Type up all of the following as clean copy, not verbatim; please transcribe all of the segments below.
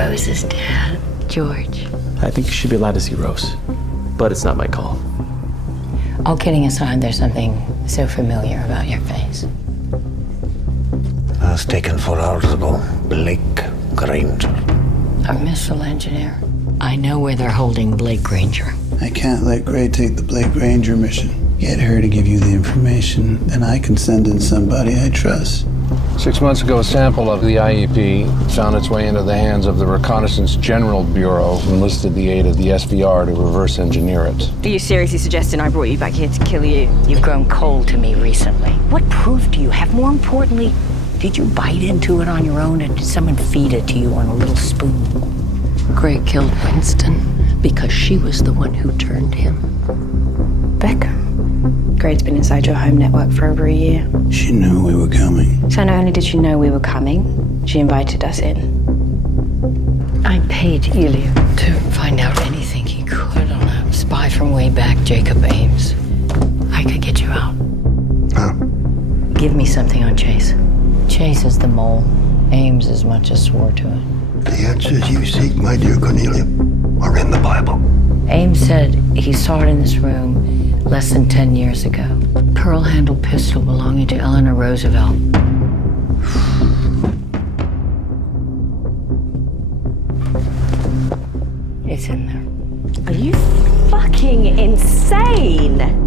Rose's dad, George. I think you should be allowed to see Rose, but it's not my call. All kidding aside, there's something so familiar about your face. I was taken 4 hours ago. Blake Granger. A missile engineer. I know where they're holding Blake Granger. I can't let Gray take the Blake Granger mission. Get her to give you the information, and I can send in somebody I trust. 6 months ago, a sample of the IEP found its way into the hands of the Reconnaissance General Bureau, who enlisted the aid of the SVR to reverse engineer it. Are you seriously suggesting I brought you back here to kill you? You've grown cold to me recently. What proof do you have? More importantly, did you bite into it on your own, or did someone feed it to you on a little spoon? Gray killed Winston because she was the one who turned him. Becca. Grade's been inside your home network for over a year. She knew we were coming. So not only did she know we were coming, she invited us in. I paid Elliot to find out anything he could on a spy from way back, Jacob Ames. I could get you out. Huh? Give me something on Chase. Chase is the mole. Ames as much as swore to it. The answers you seek, my dear Cornelia, are in the Bible. Ames said he saw it in this room less than 10 years ago. Pearl-handled pistol belonging to Eleanor Roosevelt. It's in there. Are you fucking insane?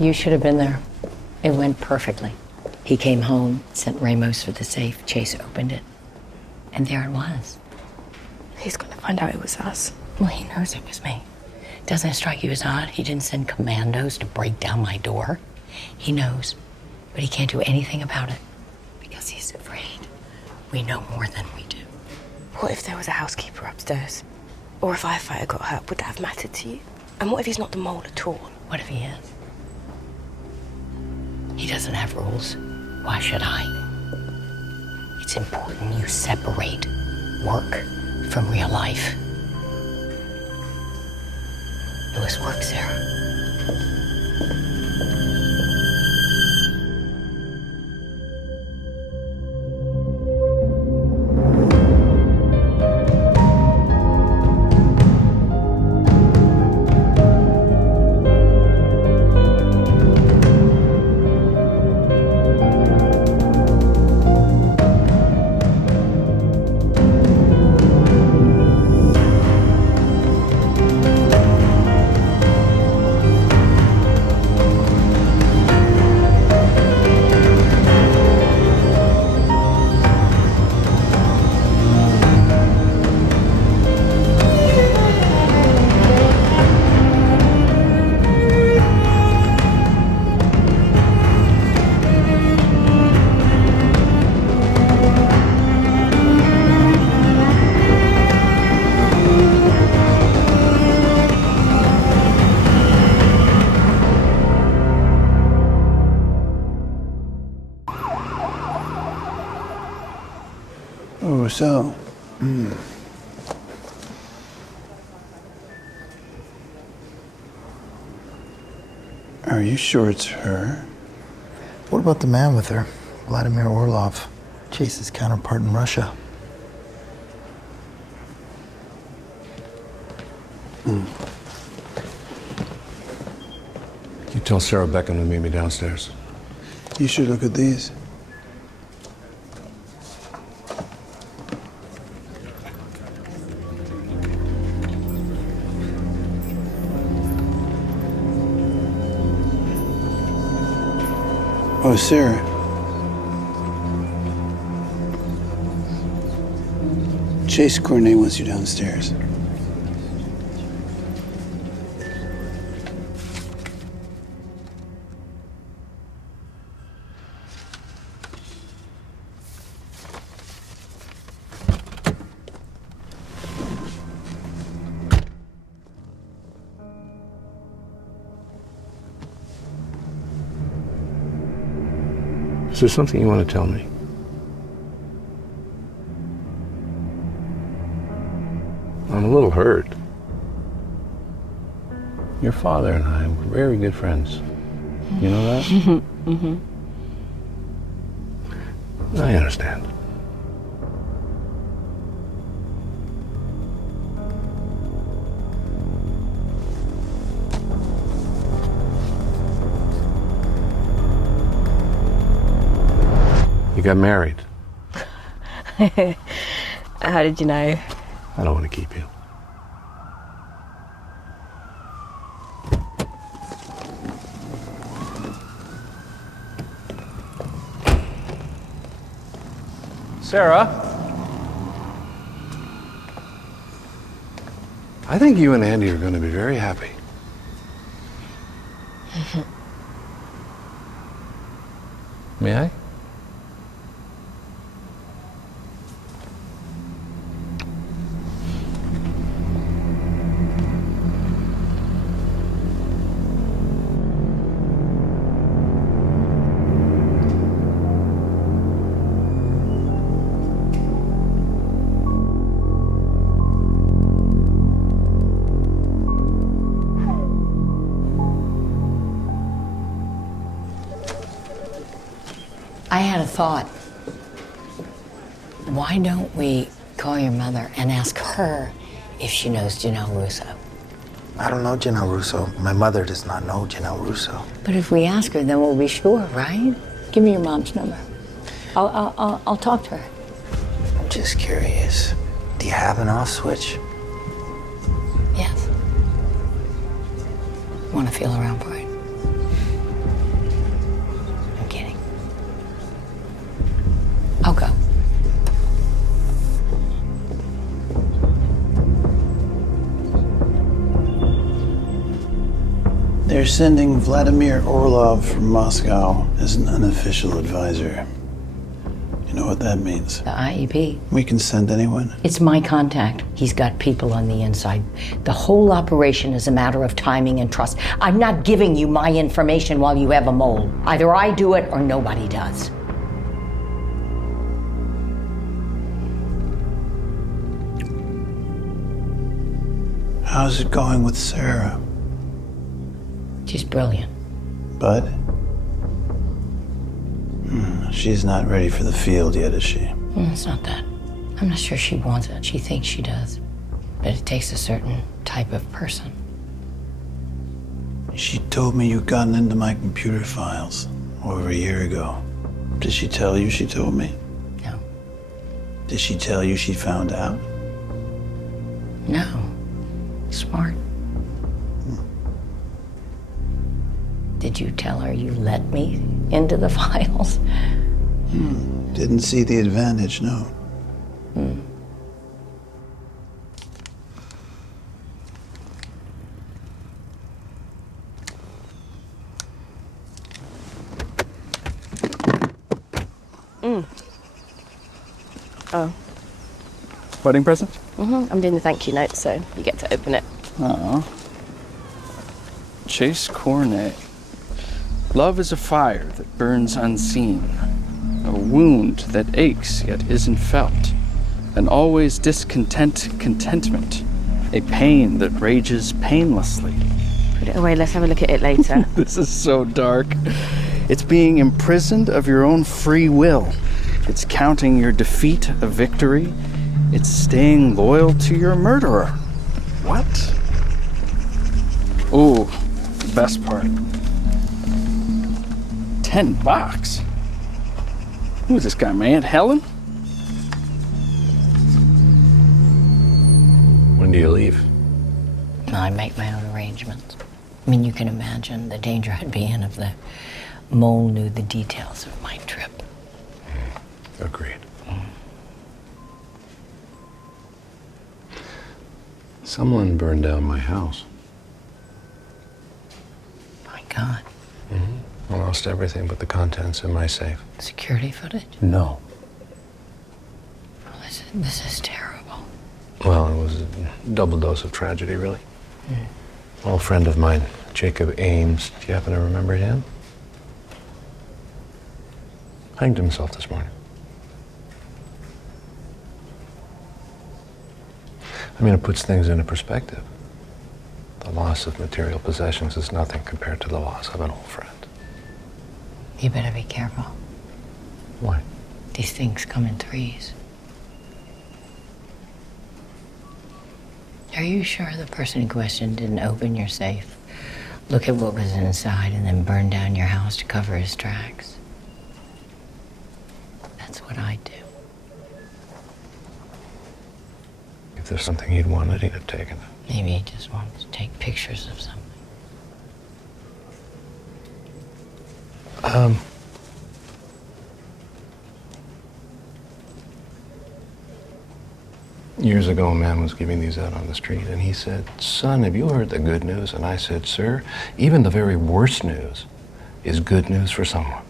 You should have been there. It went perfectly. He came home, sent Ramos for the safe. Chase opened it. And there it was. He's gonna find out it was us. Well, he knows it was me. Doesn't it strike you as odd? He didn't send commandos to break down my door. He knows, but he can't do anything about it because he's afraid. We know more than we do. What if there was a housekeeper upstairs? Or a firefighter got hurt? Would that have mattered to you? And what if he's not the mole at all? What if he is? He doesn't have rules. Why should I? It's important you separate work from real life. Lewis works there. Oh, so. Are you sure it's her? What about the man with her? Vladimir Orlov, Chase's counterpart in Russia. You tell Sarah Beckham to meet me downstairs. You should look at these. Oh, Sarah. Chase Cornet wants you downstairs. Is there something you want to tell me? I'm a little hurt. Your father and I were very good friends. You know that? Mm-hmm. I understand. You got married. How did you know? I don't want to keep you. Sarah? I think you and Andy are going to be very happy. May I? I had a thought. Why don't we call your mother and ask her if she knows Jamaal Russo? I don't know Jamaal Russo. My mother does not know Jamaal Russo. But if we ask her, then we'll be sure, right? Give me your mom's number. I'll talk to her. I'm just curious. Do you have an off switch? Yes. Want to feel around for it? I'm kidding. I'll go. They're sending Vladimir Orlov from Moscow as an unofficial advisor. You know what that means? The IEP. We can send anyone. It's my contact. He's got people on the inside. The whole operation is a matter of timing and trust. I'm not giving you my information while you have a mole. Either I do it or nobody does. How's it going with Sarah? She's brilliant. But? She's not ready for the field yet, is she? It's not that. I'm not sure she wants it. She thinks she does. But it takes a certain type of person. She told me you'd gotten into my computer files over a year ago. Did she tell you she told me? No. Did she tell you she found out? No. Smart. Did you tell her you let me into the files? Didn't see the advantage, no. Oh. Wedding present? I'm doing the thank you note, so you get to open it. Oh. Chase Cornet. Love is a fire that burns unseen, a wound that aches yet isn't felt, an always discontent contentment, a pain that rages painlessly. Put it away, let's have a look at it later. This is so dark. It's being imprisoned of your own free will. It's counting your defeat a victory. It's staying loyal to your murderer. What? Ooh, the best part. $10? Who's this guy, my Aunt Helen? When do you leave? I make my own arrangements. I mean, you can imagine the danger I'd be in if the mole knew the details of my trip. Agreed. Someone burned down my house. My God. I lost everything but the contents in my safe. Security footage? No. Oh, this is terrible. Well, it was a double dose of tragedy, really. An old friend of mine, Jacob Ames, do you happen to remember him? Hanged himself this morning. I mean, it puts things into perspective. The loss of material possessions is nothing compared to the loss of an old friend. You better be careful. Why? These things come in threes. Are you sure the person in question didn't open your safe, look at what was inside, and then burn down your house to cover his tracks? That's what I'd do. If there's something he'd wanted, he'd have taken it. Maybe he just wanted to take pictures of something. Years ago, a man was giving these out on the street, and he said, "Son, have you heard the good news?" And I said, "Sir, even the very worst news is good news for someone."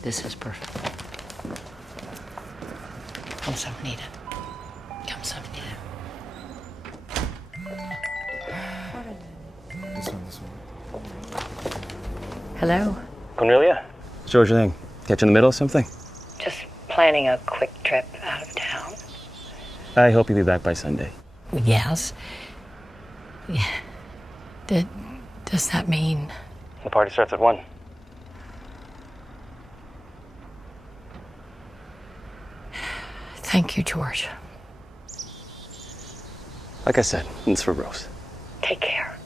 This is perfect. Come, some need it. Come, some need it. This one. Hello? Cornelia? So what's your thing? Catch in the middle of something? Just planning a quick trip out of town. I hope you'll be back by Sunday. Yes. Yeah. Does that mean... The party starts at 1. Thank you, George. Like I said, it's for Rose. Take care.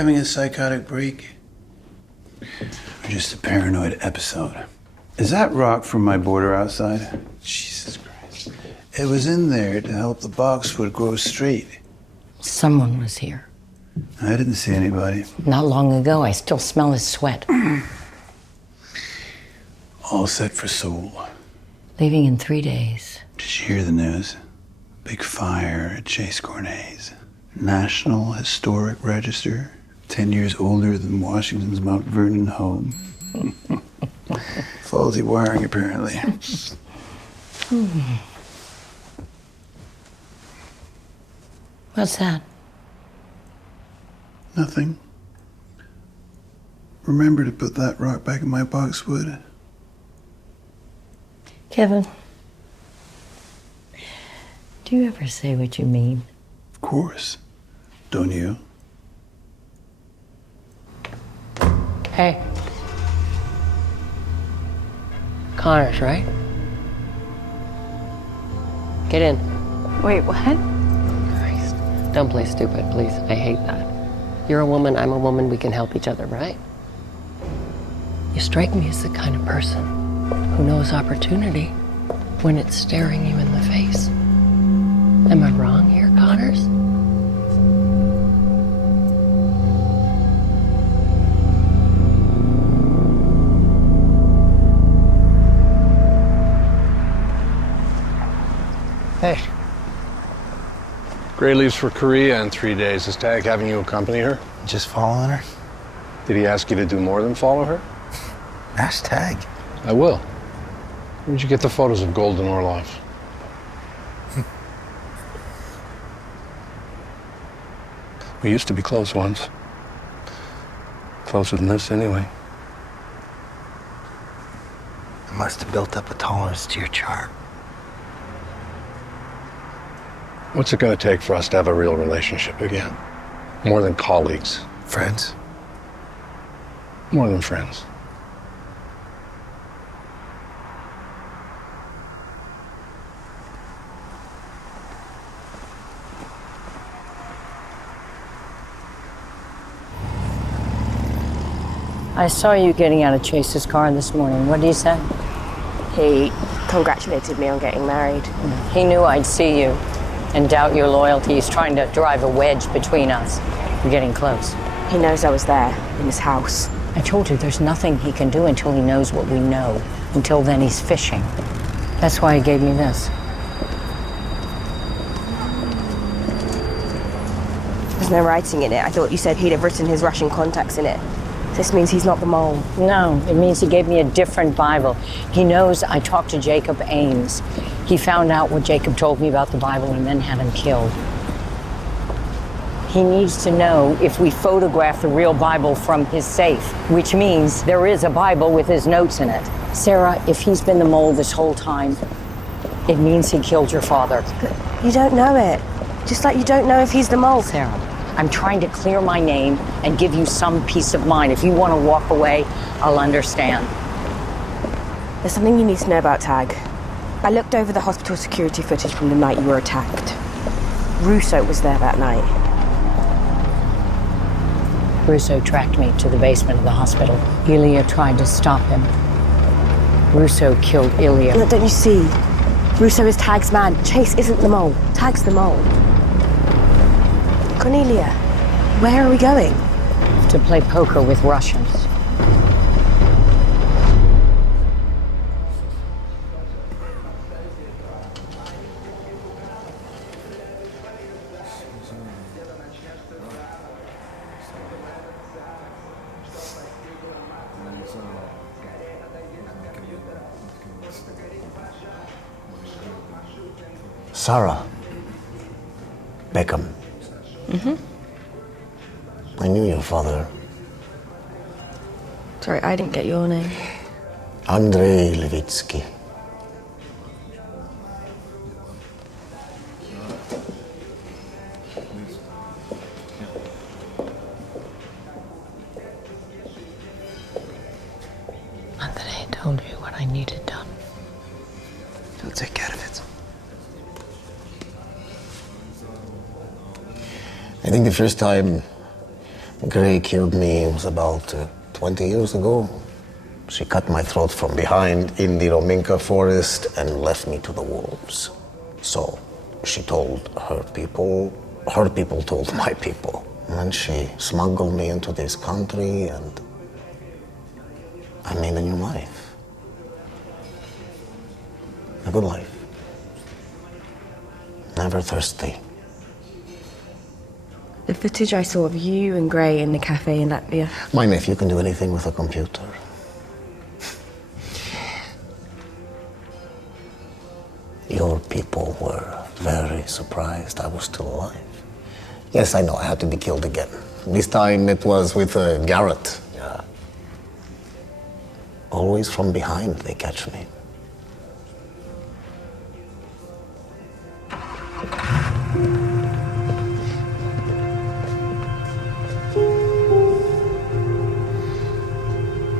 having a psychotic break? Or just a paranoid episode? Is that rock from my border outside? Jesus Christ. It was in there to help the boxwood grow straight. Someone was here. I didn't see anybody. Not long ago, I still smell his sweat. All set for Seoul. Leaving in 3 days. Did you hear the news? Big fire at Chase Cornet's. National Historic Register. 10 years older than Washington's Mount Vernon home. Faulty wiring, apparently. What's that? Nothing. Remember to put that rock back in my boxwood. Kevin, do you ever say what you mean? Of course. Don't you? Hey. Connors, right? Get in. Wait, what? Christ. Don't play stupid, please. I hate that. You're a woman, I'm a woman, we can help each other, right? You strike me as the kind of person who knows opportunity when it's staring you in the face. Am I wrong here, Connors? Hey. Gray leaves for Korea in 3 days. Is Tag having you accompany her? Just following her? Did he ask you to do more than follow her? Ask Tag. I will. Where'd you get the photos of Gold and Orlov? We used to be close once. Closer than this, anyway. I must have built up a tolerance to your charm. What's it going to take for us to have a real relationship again? More than colleagues. Friends? More than friends. I saw you getting out of Chase's car this morning. What did he say? He congratulated me on getting married. He knew I'd see you and doubt your loyalty. He's trying to drive a wedge between us. We're getting close. He knows I was there, in his house. I told you there's nothing he can do until he knows what we know. Until then, he's fishing. That's why he gave me this. There's no writing in it. I thought you said he'd have written his Russian contacts in it. This means he's not the mole. No, it means he gave me a different Bible. He knows I talked to Jacob Ames. He found out what Jacob told me about the Bible and then had him killed. He needs to know if we photograph the real Bible from his safe, which means there is a Bible with his notes in it. Sarah, if he's been the mole this whole time, it means he killed your father. But you don't know it. Just like you don't know if he's the mole. Sarah, I'm trying to clear my name and give you some peace of mind. If you want to walk away, I'll understand. There's something you need to know about Tag. I looked over the hospital security footage from the night you were attacked. Russo was there that night. Russo tracked me to the basement of the hospital. Ilya tried to stop him. Russo killed Ilya. Look, don't you see? Russo is Tag's man. Chase isn't the mole. Tag's the mole. Cornelia, where are we going? To play poker with Russians. Sarah Beckham. I knew your father. Sorry, I didn't get your name. Andrei Levitsky. Andrei told you what I needed done. He'll take care of it. I think the first time Gray killed me, it was about 20 years ago. She cut my throat from behind in the Rominka forest and left me to the wolves. So she told her people told my people. And she smuggled me into this country and I made a new life. A good life. Never thirsty. The footage I saw of you and Gray in the cafe in Latvia. My nephew can do anything with a computer. Your people were very surprised I was still alive. Yes, I know, I had to be killed again. This time it was with Garrett. Yeah. Always from behind they catch me.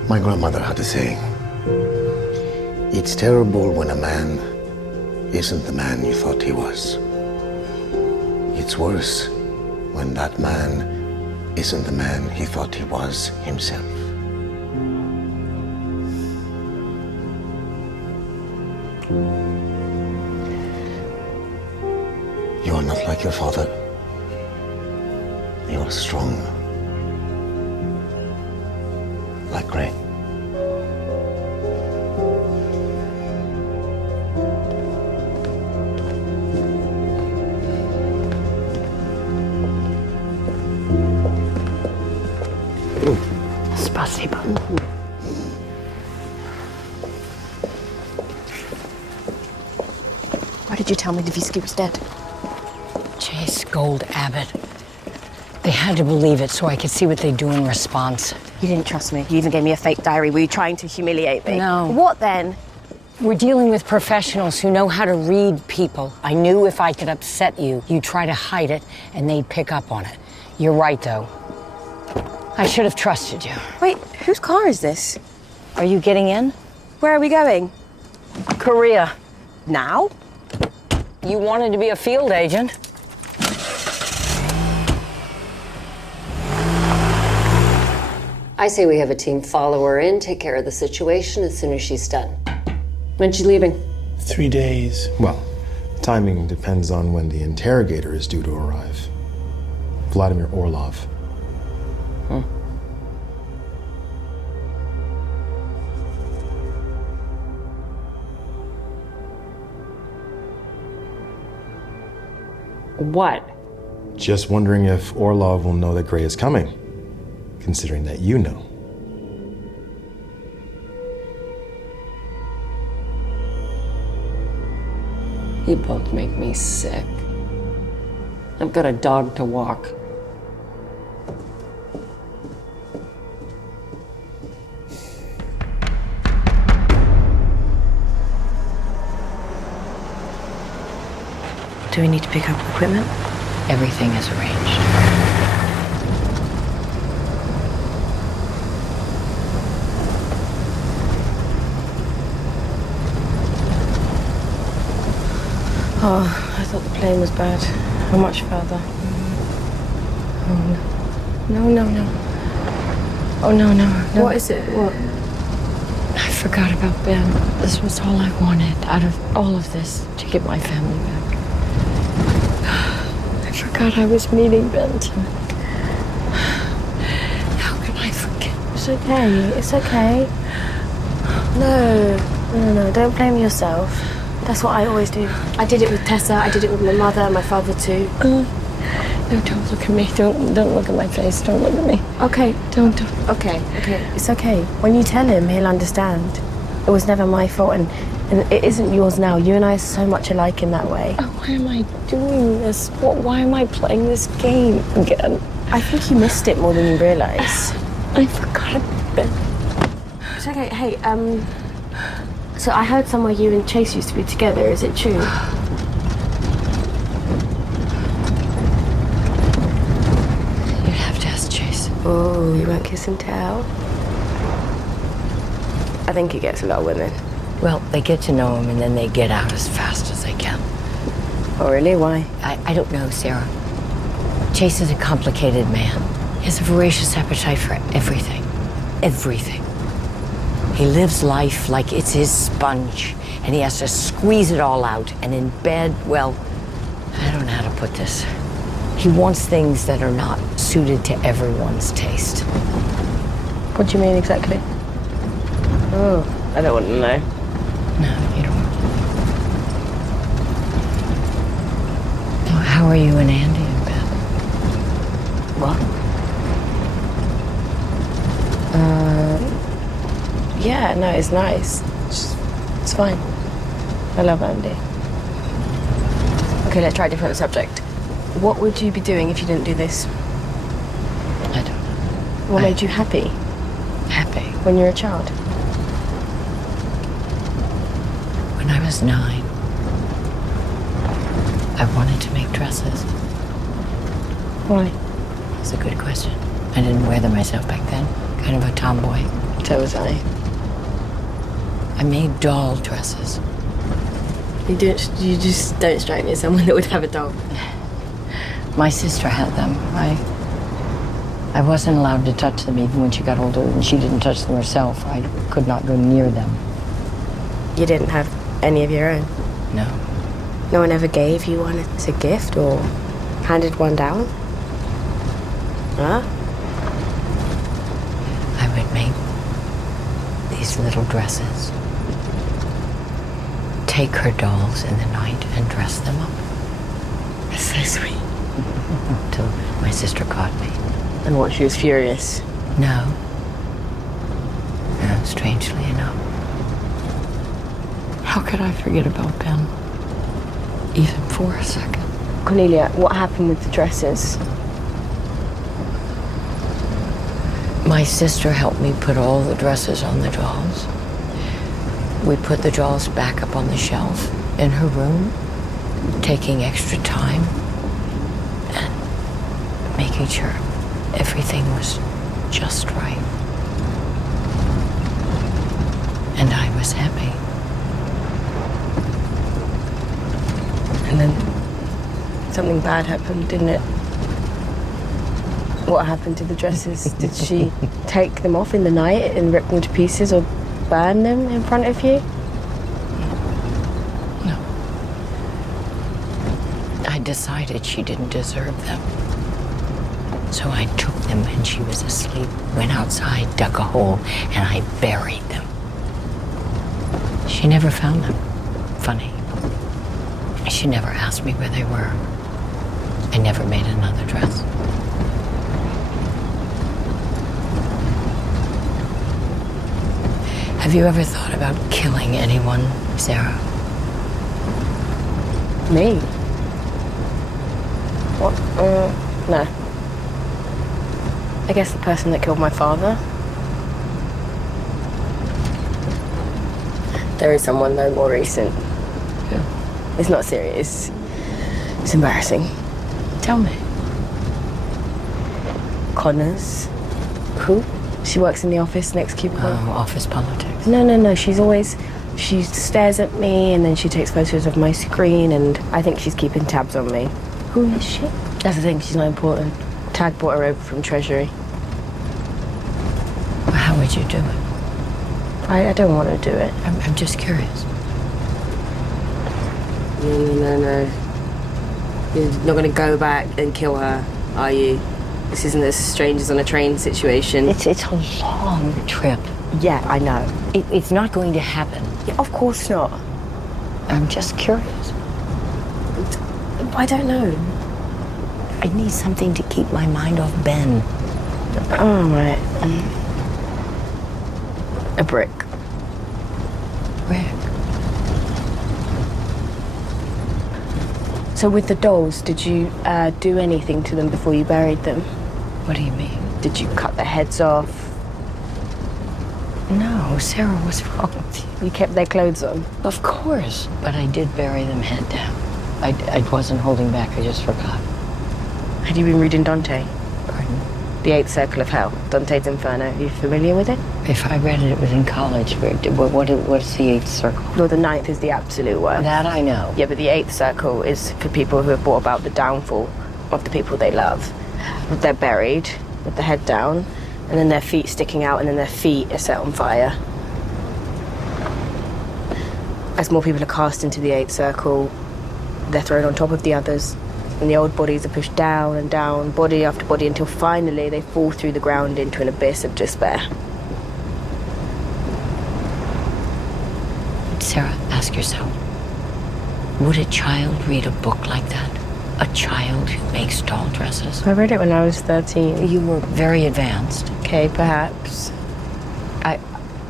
My grandmother had a saying, it's terrible when a man isn't the man you thought he was. It's worse when that man isn't the man he thought he was himself. You are not like your father. You are strong. Like Gray. Spasibo. Why did you tell me Davisky was dead? Chase, Gold, Abbott. They had to believe it so I could see what they do in response. You didn't trust me. You even gave me a fake diary. Were you trying to humiliate me? No. What then? We're dealing with professionals who know how to read people. I knew if I could upset you, you'd try to hide it, and they'd pick up on it. You're right, though. I should have trusted you. Wait, whose car is this? Are you getting in? Where are we going? Korea. Now? You wanted to be a field agent. I say we have a team follow her in, take care of the situation as soon as she's done. When's she leaving? 3 days. Well, timing depends on when the interrogator is due to arrive. Vladimir Orlov. What? Just wondering if Orlov will know that Gray is coming, considering that you know. You both make me sick. I've got a dog to walk. Do we need to pick up equipment? Everything is arranged. Oh, I thought the plane was bad. How much further? Oh, no. No. Oh, no. What is it? What? I forgot about Ben. This was all I wanted out of all of this, to get my family back. I forgot I was meeting Ben tonight. How can I forget? It's okay. No. Don't blame yourself. That's what I always do. I did it with Tessa. I did it with my mother and my father too. No, don't look at me. Don't look at my face. Don't look at me. Okay. Don't. Okay. It's okay. When you tell him, he'll understand. It was never my fault, and it isn't yours now. You and I are so much alike in that way. Oh, why am I doing this? Why am I playing this game again? I think you missed it more than you realize. I forgot about Ben. It's okay. Hey, so I heard somewhere you and Chase used to be together. Is it true? You'd have to ask Chase. Oh, you won't kiss and tell? I think he gets a lot of women. Well, they get to know him and then they get out as fast as they can. Oh, really? Why? I don't know, Sarah. Chase is a complicated man. He has a voracious appetite for everything. Everything. He lives life like it's his sponge, and he has to squeeze it all out. And in bed, well, I don't know how to put this. He wants things that are not suited to everyone's taste. What do you mean exactly? Oh, I don't want to know. No, you don't. How are you and Andy in bed? What? Yeah, no, it's nice. It's fine. I love Andy. Okay, let's try a different subject. What would you be doing if you didn't do this? I don't know. What made you happy Happy. when you were a child? When I was 9, I wanted to make dresses. Why? That's a good question. I didn't wear them myself back then. Kind of a tomboy. So was I. I made doll dresses. You just don't strike me as someone that would have a doll. My sister had them. I wasn't allowed to touch them even when she got older, and she didn't touch them herself. I could not go near them. You didn't have any of your own? No. No one ever gave you one as a gift or handed one down? Huh? I would make these little dresses, take her dolls in the night and dress them up. That's so sweet. Until my sister caught me. And what, she was furious? No. No, strangely enough. How could I forget about Ben? Even for a second. Cornelia, what happened with the dresses? My sister helped me put all the dresses on the dolls. We put the dolls back up on the shelf in her room, taking extra time and making sure everything was just right. And I was happy. And then something bad happened, didn't it? What happened to the dresses? Did she take them off in the night and rip them to pieces or burn them in front of you? No. I decided she didn't deserve them. So I took them when she was asleep, went outside, dug a hole, and I buried them. She never found them. Funny. She never asked me where they were. I never made another dress. Have you ever thought about killing anyone, Sarah? Me? What? No. I guess the person that killed my father. There is someone, though, more recent. Who? It's not serious. It's embarrassing. Tell me. Connors. Who? She works in the office next cubicle. Oh, office politics. No. She stares at me and then she takes photos of my screen and I think she's keeping tabs on me. Who is she? That's the thing, she's not important. Tag brought her over from Treasury. Well, how would you do it? I don't want to do it. I'm just curious. No. You're not going to go back and kill her, are you? This isn't a strangers on a train situation. It's a long trip. Yeah, I know. It's not going to happen. Yeah, of course not. I'm just curious. I don't know. I need something to keep my mind off Ben. Oh, right. A brick. Rick. So with the dolls, did you do anything to them before you buried them? What do you mean? Did you cut their heads off? No, Sarah, what's wrong with you? You kept their clothes on? Of course. But I did bury them head down. I wasn't holding back, I just forgot. Had you been reading Dante? Pardon? The Eighth Circle of Hell, Dante's Inferno. Are you familiar with it? If I read it, it was in college. What's the Eighth Circle? Well, the ninth is the absolute worst. That I know. Yeah, but the Eighth Circle is for people who have brought about the downfall of the people they love. They're buried, with the head down, and then their feet sticking out, and then their feet are set on fire. As more people are cast into the 8th circle, they're thrown on top of the others, and the old bodies are pushed down and down, body after body, until finally they fall through the ground into an abyss of despair. Sarah, ask yourself, would a child read a book like that? A child who makes doll dresses? I read it when I was 13. You were very advanced. Okay, perhaps.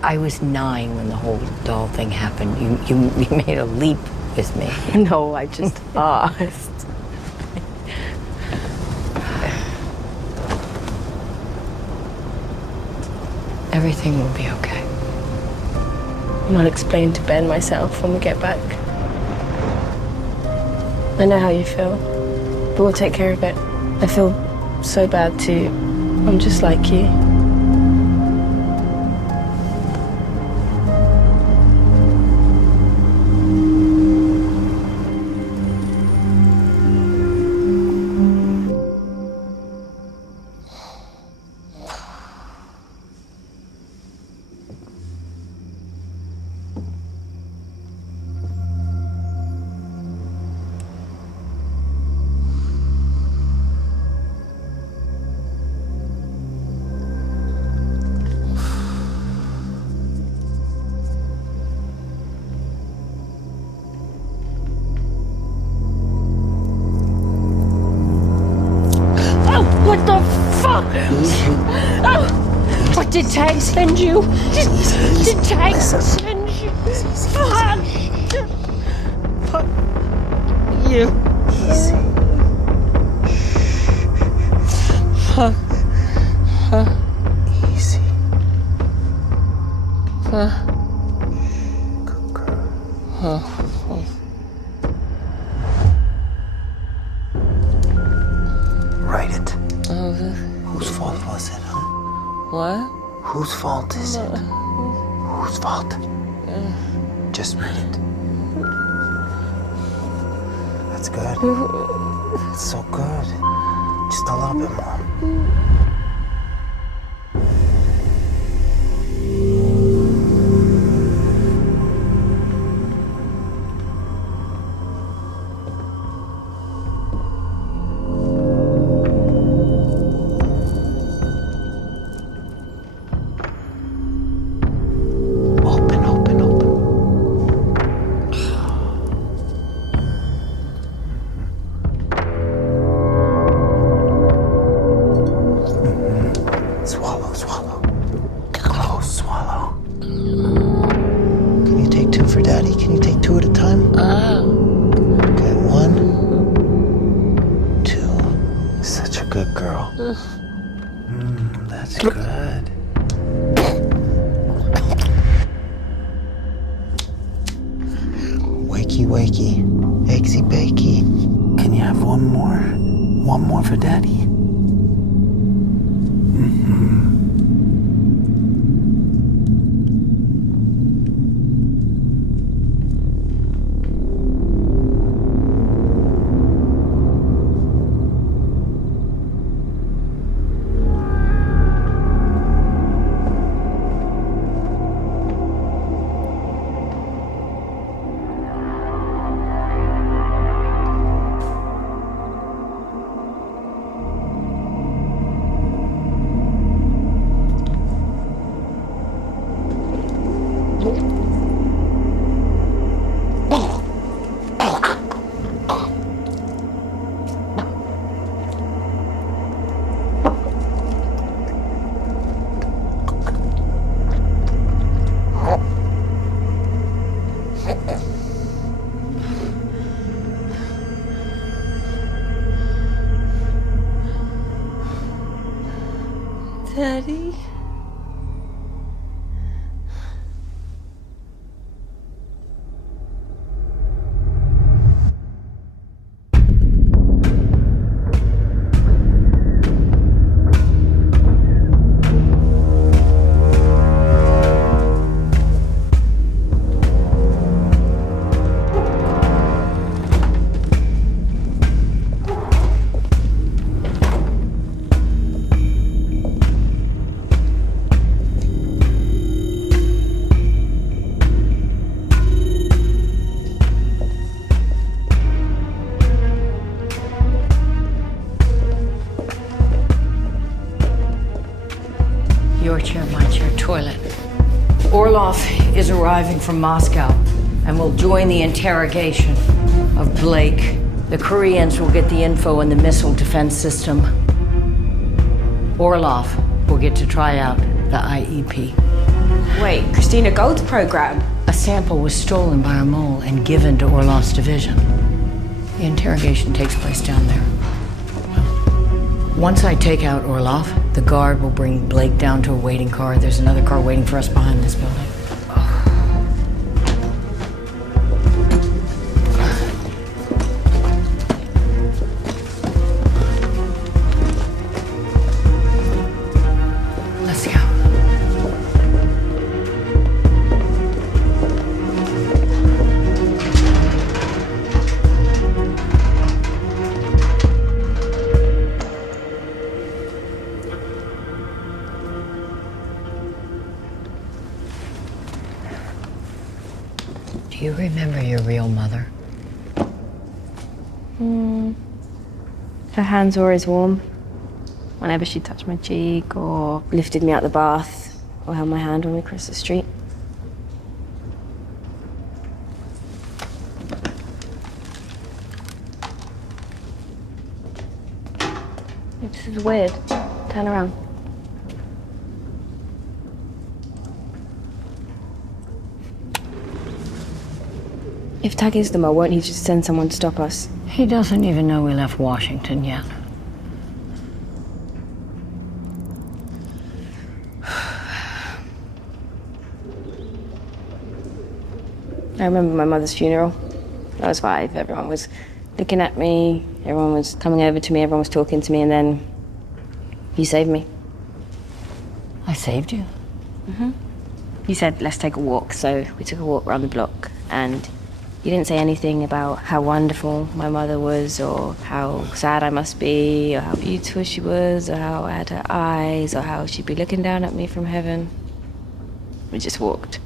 I was 9 when the whole doll thing happened. You made a leap with me. No, I just asked. Everything will be okay. I'll explain to Ben myself when we get back. I know how you feel, but we'll take care of it. I feel so bad too. I'm just like you. What the fuck? Oh, what did Tag send you? Did Tag send you? Fuck. Fuck you. Easy. Fuck. Easy. Fuck. Good girl. Write it. Whose fault was it, huh? What? Whose fault is it? Whose fault? Just read it. That's good. That's so good. Just a little bit more. For Daddy. Can you take 2 at a time? Okay, 1, 2. Such a good girl. That's good. Wakey, wakey. Eggsy, bakey. Can you have one more? One more for Daddy? Daddy? arriving from Moscow and will join the interrogation of Blake. The Koreans will get the info in the missile defense system. Orlov will get to try out the IEP. Wait, Christina Gold's program? A sample was stolen by a mole and given to Orlov's division. The interrogation takes place down there. Once I take out Orlov, the guard will bring Blake down to a waiting car. There's another car waiting for us behind this building. Let's go. Do you remember your real mother? Her hands were always warm. Whenever she touched my cheek or lifted me out the bath or held my hand when we crossed the street. This is weird. Turn around. If Tag is them, won't he just send someone to stop us? He doesn't even know we left Washington yet. I remember my mother's funeral. I was 5. Everyone was looking at me. Everyone was coming over to me. Everyone was talking to me. And then you saved me. I saved you? Mm-hmm. You said, let's take a walk. So we took a walk around the block. And you didn't say anything about how wonderful my mother was or how sad I must be or how beautiful she was or how I had her eyes or how she'd be looking down at me from heaven. We just walked.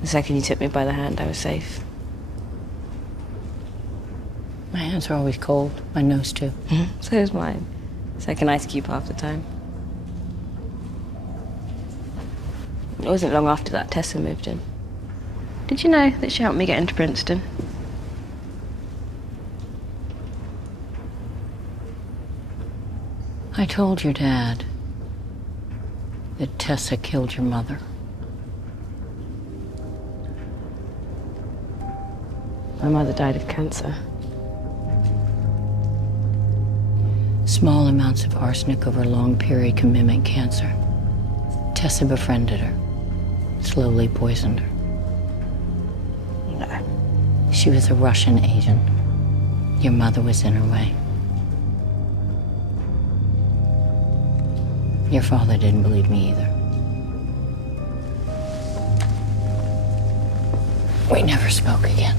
The second you took me by the hand, I was safe. My hands are always cold. My nose, too. So is mine. It's like an ice cube half the time. It wasn't long after that Tessa moved in. Did you know that she helped me get into Princeton? I told your dad that Tessa killed your mother. My mother died of cancer. Small amounts of arsenic over a long period can mimic cancer. Tessa befriended her, slowly poisoned her. No. She was a Russian agent. Your mother was in her way. Your father didn't believe me either. We never spoke again.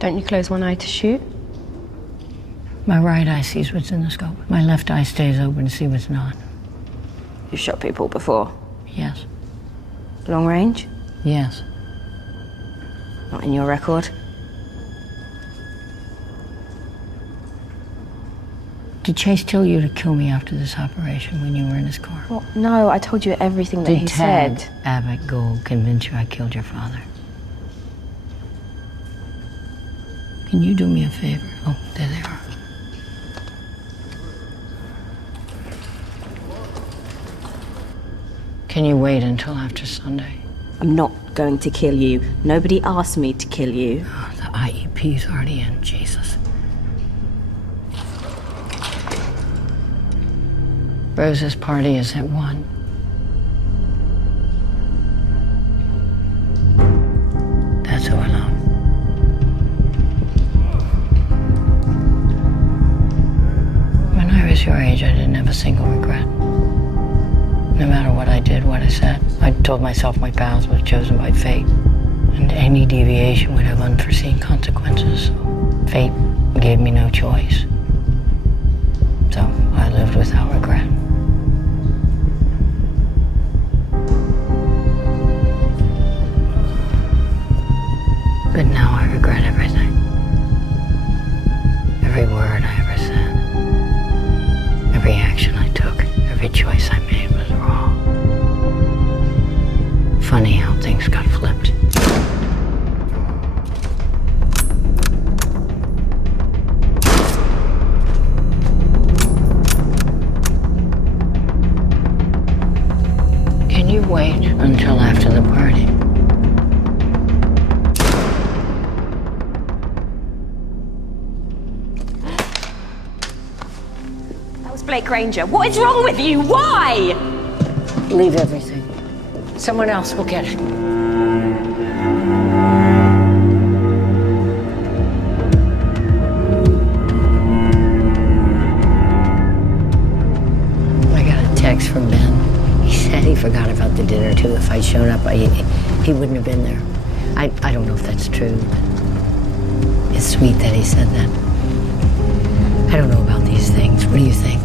Don't you close one eye to shoot? My right eye sees what's in the scope. My left eye stays open to see what's not. You've shot people before? Yes. Long range? Yes. Not in your record? Did Chase tell you to kill me after this operation when you were in his car? Well, no, I told you everything that he said. Did Abbott Gold convince you I killed your father? Can you do me a favor? Oh, there they are. Can you wait until after Sunday? I'm not going to kill you. Nobody asked me to kill you. Oh, the IEP's already in, Jesus. Rose's party is at 1. That's who I love. When I was your age, I didn't have a single regret. No matter what I did, what I said, I told myself my paths was chosen by fate. And any deviation would have unforeseen consequences. Fate gave me no choice. So I lived without regret. But now I regret everything. Every word I ever said. Every action I took. Every choice I made was wrong. Funny how things got flipped. Can you wait until after the party? That was Blake Granger. What is wrong with you? Why? Leave everything. Someone else will get it. I got a text from Ben. He said he forgot about the dinner too. If I'd shown up, he wouldn't have been there. I don't know if that's true, but it's sweet that he said that. I don't know about these things. What do you think?